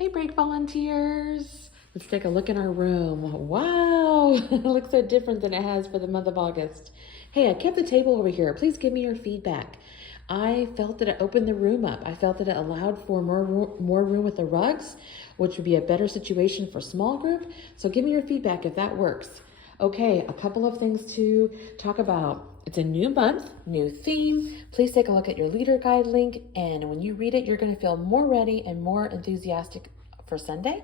Hey, break volunteers. Let's take a look in our room. Wow, it looks so different than it has for the month of August. Hey, I kept the table over here. Please give me your feedback. I felt that it opened the room up. I felt that it allowed for more room with the rugs, which would be a better situation for small group. So give me your feedback if that works. Okay, a couple of things to talk about. It's a new month, new theme. Please take a look at your leader guide link, and when you read it, you're going to feel more ready and more enthusiastic for Sunday.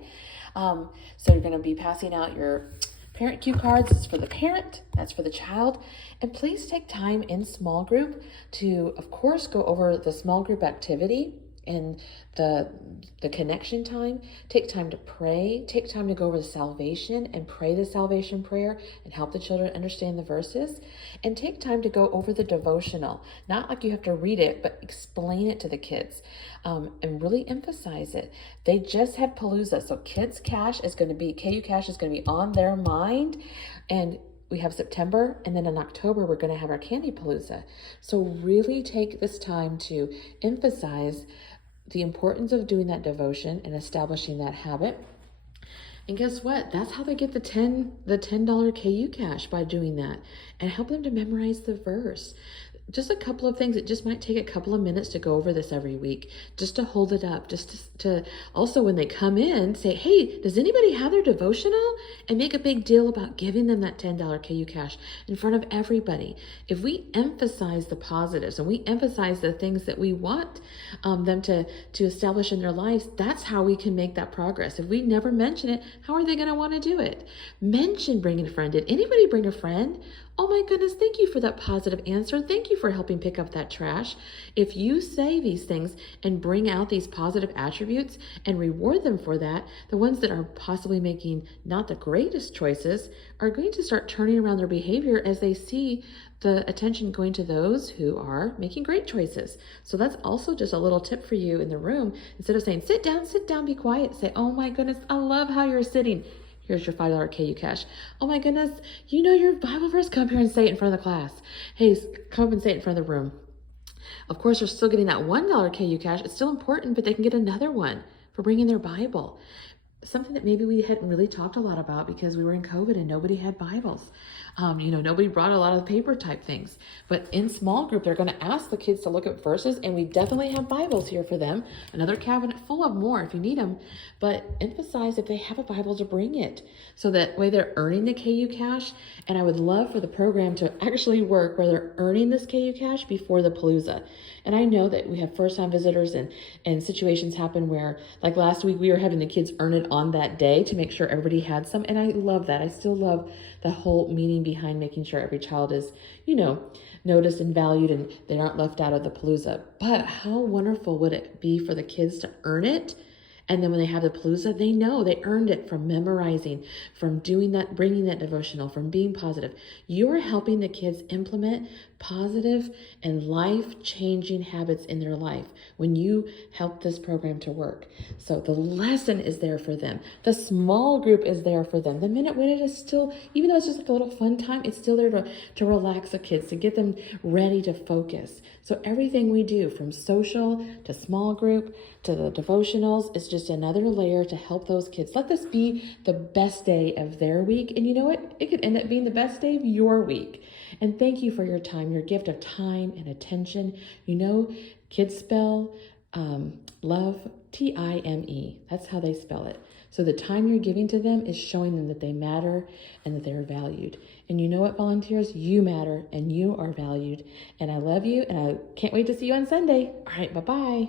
So you're going to be passing out your parent cue cards. This is for the parent, that's for the child. And please take time in small group to, of course, go over the small group activity and the connection time. Take time to pray. Take time to go over the salvation and pray the salvation prayer and help the children understand the verses. And take time to go over the devotional. Not like you have to read it, but explain it to the kids and really emphasize it. They just had Palooza, so Kids Cash is going to be, KU Cash is going to be on their mind. And we have September, and then in October, we're going to have our Candy Palooza. So really take this time to emphasize the importance of doing that devotion and establishing that habit. And guess what? That's how they get the $10 KU Cash, by doing that, and help them to memorize the verse. Just a couple of things. It just might take a couple of minutes to go over this every week, just to hold it up, just to also, when they come in, say, hey, does anybody have their devotional? And make a big deal about giving them that $10 KU Cash in front of everybody. If we emphasize the positives and we emphasize the things that we want them to establish in their lives, that's how we can make that progress. If we never mention it, how are they going to want to do it? Mention bringing a friend. Did anybody bring a friend? Oh my goodness, thank you for that positive answer. Thank you for helping pick up that trash. If you say these things and bring out these positive attributes and reward them for that, the ones that are possibly making not the greatest choices are going to start turning around their behavior as they see the attention going to those who are making great choices. So that's also just a little tip for you in the room. Instead of saying, sit down, be quiet, say, oh my goodness, I love how you're sitting. Here's your $5 KU Cash. Oh my goodness, you know your Bible verse? Come here and say it in front of the class. Hey, come up and say it in front of the room. Of course, they're still getting that $1 KU Cash. It's still important, but they can get another one for bringing their Bible. Something that maybe we hadn't really talked a lot about because we were in COVID and nobody had Bibles. Nobody brought a lot of paper type things. But in small group, they're going to ask the kids to look at verses, and we definitely have Bibles here for them. Another cabinet full of more if you need them. But emphasize if they have a Bible to bring it. So that way they're earning the KU Cash. And I would love for the program to actually work where they're earning this KU Cash before the Palooza. And I know that we have first-time visitors and situations happen where, like last week, we were having the kids earn it on that day to make sure everybody had some. And I love that. I still love the whole meaning behind making sure every child is, noticed and valued and they aren't left out of the Palooza. But how wonderful would it be for the kids to earn it? And then when they have the Palooza, they know they earned it from memorizing, from doing that, bringing that devotional, from being positive. You're helping the kids implement positive and life-changing habits in their life when you help this program to work. So the lesson is there for them. The small group is there for them. The Minute Winnet is still, even though it's just like a little fun time, it's still there to relax the kids, to get them ready to focus. So everything we do, from social to small group to the devotionals, is just another layer to help those kids. Let this be the best day of their week. And you know what? It could end up being the best day of your week. And thank you for your time, your gift of time and attention. Kids spell love, Time. That's how they spell it. So the time you're giving to them is showing them that they matter and that they're valued. And you know what, volunteers? You matter and you are valued. And I love you, and I can't wait to see you on Sunday. All right, bye-bye.